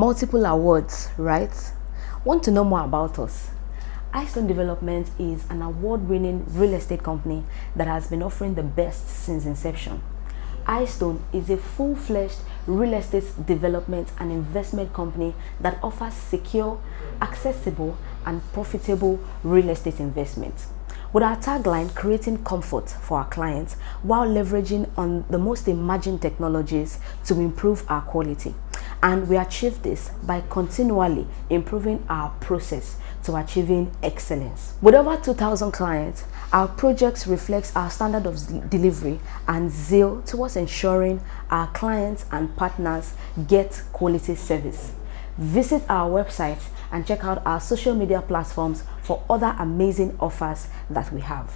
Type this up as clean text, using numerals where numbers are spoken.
multiple awards, right? Want to know more about us? Eystone Development is an award-winning real estate company that has been offering the best since inception. Eystone is a full-fledged real estate development and investment company that offers secure, accessible, and profitable real estate investments. With our tagline, creating comfort for our clients while leveraging on the most emerging technologies to improve our quality. And we achieve this by continually improving our process to achieving excellence. With over 2,000 clients, our projects reflect our standard of delivery and zeal towards ensuring our clients and partners get quality service. Visit our website and check out our social media platforms for other amazing offers that we have.